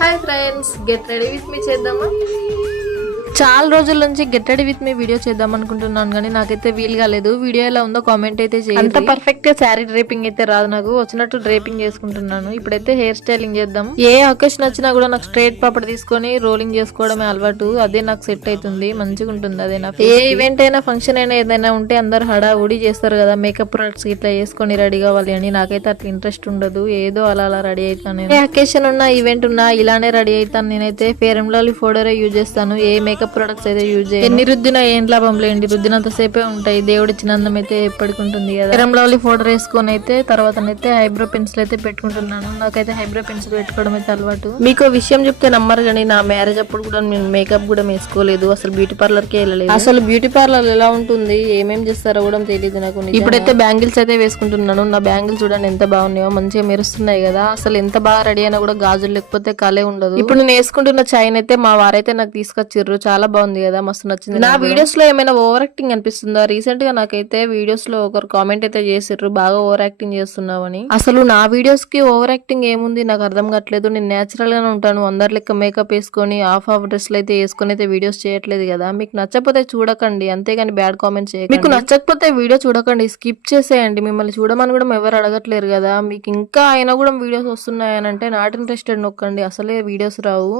Hi friends, get ready with me చేద్దామా? చాలా రోజుల నుంచి get ready with me video చేద్దాం అనుకుంటున్నాను కానీ నాకైతే వీలు కాలేదు. వీడియో ఎలా ఉందో కామెంట్ అయితే చేయండి. అంత పర్ఫెక్ట్ గా శారీ డ్రేపింగ్ అయితే రాదు, నాకు వచ్చినట్టు డ్రేపింగ్ చేసుకుంటున్నాను. ఇప్పుడైతే హెయిర్ స్టైలింగ్ చేద్దాం. ఏ అకేషన్ వచ్చినా కూడా నాకు స్ట్రైట్ పాపడ్ తీసుకొని రోలింగ్ చేసుకోవడమే అలవాటు. అదే నాకు సెట్ అవుతుంది, మంచిగా ఉంటుంది. అదే నాకు ఏ ఈవెంట్ అయినా ఫంక్షన్ అయినా ఏదైనా ఉంటే అందరు హడావుడి చేస్తారు కదా, మేకప్ ప్రొడక్ట్స్ ఇట్లా వేసుకొని రెడీ కావాలి అని. నాకైతే అట్లా ఇంట్రెస్ట్ ఉండదు, ఏదో అలా అలా రెడీ అవుతాను. ఏ అకేషన్ ఉన్నా ఈవెంట్ ఉన్నా ఇలానే రెడీ అవుతాను. నేనైతే fair and lovely powder use చేస్తాను. ఏ మేకప్ ప్రొడక్ట్స్ అయితే యూజ్ చేయండి. ఎన్ని రుద్దినా ఏం లాభం లేండి, రుద్దినంత సేపే ఉంటాయి. దేవుడి ఇచ్చిన అందం అయితే ఎప్పటికి ఉంటుంది కదా. ఫెయిర్ అండ్ లవ్లీ పౌడర్ వేసుకొని అయితే తర్వాతనైతే ఐబ్రో పెన్సిల్ అయితే పెట్టుకుంటున్నాను. నాకైతే ఐబ్రో పెన్సిల్ పెట్టుకోవడం అయితే అలవాటు. మీకు విషయం చెప్తే నమ్మరు కానీ నా మ్యారేజ్ అప్పుడు కూడా నేను మేకప్ కూడా వేసుకోలేదు, అసలు బ్యూటీ పార్లర్ కి వెళ్ళలేదు. అసలు బ్యూటీ పార్లర్ ఎలా ఉంటుంది, ఏమేం చేస్తారో కూడా తెలియదు నాకు. ఇప్పుడైతే బ్యాంగిల్స్ అయితే వేసుకుంటున్నాను. నా బ్యాంగిల్స్ చూడండి ఎంత బాగున్నాయో, మంచిగా మెరుస్తున్నాయి కదా. అసలు ఎంత బాగా రెడీ అయినా కూడా గాజులు లేకపోతే కలే ఉండదు. ఇప్పుడు నేను వేసుకుంటున్న చైన్ అయితే మా వారైతే నాకు తీసుకొచ్చిర్రు, చాలా బాగుంది కదా, మస్తు నచ్చింది. నా వీడియోస్ లో ఏమైనా ఓవర్ యాక్టింగ్ అనిపిస్తుందా? రీసెంట్ గా నాకైతే వీడియోస్ లో ఒకరు కామెంట్ అయితే చేసిర్రు, బాగా ఓవర్ యాక్టింగ్ చేస్తున్నావని. అసలు నా వీడియోస్ కి ఓవర్ యాక్టింగ్ ఏముంది నాకు అర్థం కావట్లేదు. నేను నేచురల్ గానే ఉంటాను, అందరి లెక్క మేకప్ వేసుకొని హాఫ్ డ్రెస్లు అయితే వేసుకొని అయితే వీడియోస్ చేయట్లేదు కదా. మీకు నచ్చకపోతే చూడకండి, అంతేగాని బ్యాడ్ కామెంట్స్ చేయకండి. మీకు నచ్చకపోతే వీడియో చూడకండి, స్కిప్ చేసేయండి. మిమ్మల్ని చూడమని కూడా ఎవరు అడగట్లేరు కదా. మీకు ఇంకా అయినా కూడా వీడియోస్ వస్తున్నాయనంటే నాట్ ఇంట్రెస్టెడ్ నొక్కండి, అసలే వీడియోస్ రావు.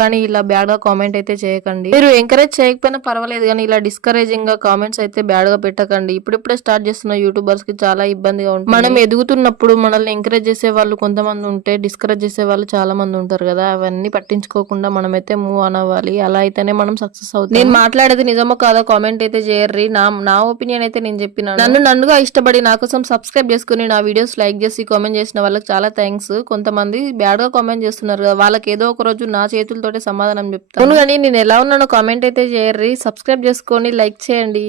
కానీ ఇలా బ్యాడ్ గా కామెంట్ అయితే చేయకండి. మీరు ఎంకరేజ్ చేయకపోయినా పర్వాలేదు కానీ ఇలా డిస్కరేజింగ్ గా కామెంట్స్ అయితే బ్యాడ్ గా పెట్టకండి. ఇప్పుడిప్పుడే స్టార్ట్ చేస్తున్న యూట్యూబర్స్ కి చాలా ఇబ్బందిగా ఉంటుంది. మనం ఎదుగుతున్నప్పుడు మనల్ని ఎంకరేజ్ చేసే వాళ్ళు కొంతమంది ఉంటే డిస్కరేజ్ చేసే వాళ్ళు చాలా మంది ఉంటారు కదా. అవన్నీ పట్టించుకోకుండా మనమైతే మూవ్ ఆన్ అవ్వాలి, అలా అయితేనే మనం సక్సెస్ అవుతాం. నేను మాట్లాడేది నిజమో కాదో కామెంట్ అయితే చేయర్రి. నా ఒపీనియన్ అయితే నేను చెప్పినాను. నన్నుగా ఇష్టపడి నా కోసం సబ్స్క్రైబ్ చేసుకుని నా వీడియోస్ లైక్ చేసి కామెంట్ చేసిన వాళ్ళకి చాలా థ్యాంక్స్. కొంతమంది బ్యాడ్ గా కామెంట్ చేస్తున్నారు కదా, వాళ్ళకి ఏదో ఒక రోజు నా చేతులతోటే సమాధానం చెప్తాను. కానీ నేను ఎలా ఉన్నానో కామెంట్ అయితే చేయర్రి, సబ్స్క్రైబ్ చేసుకొని లైక్ చేయండి.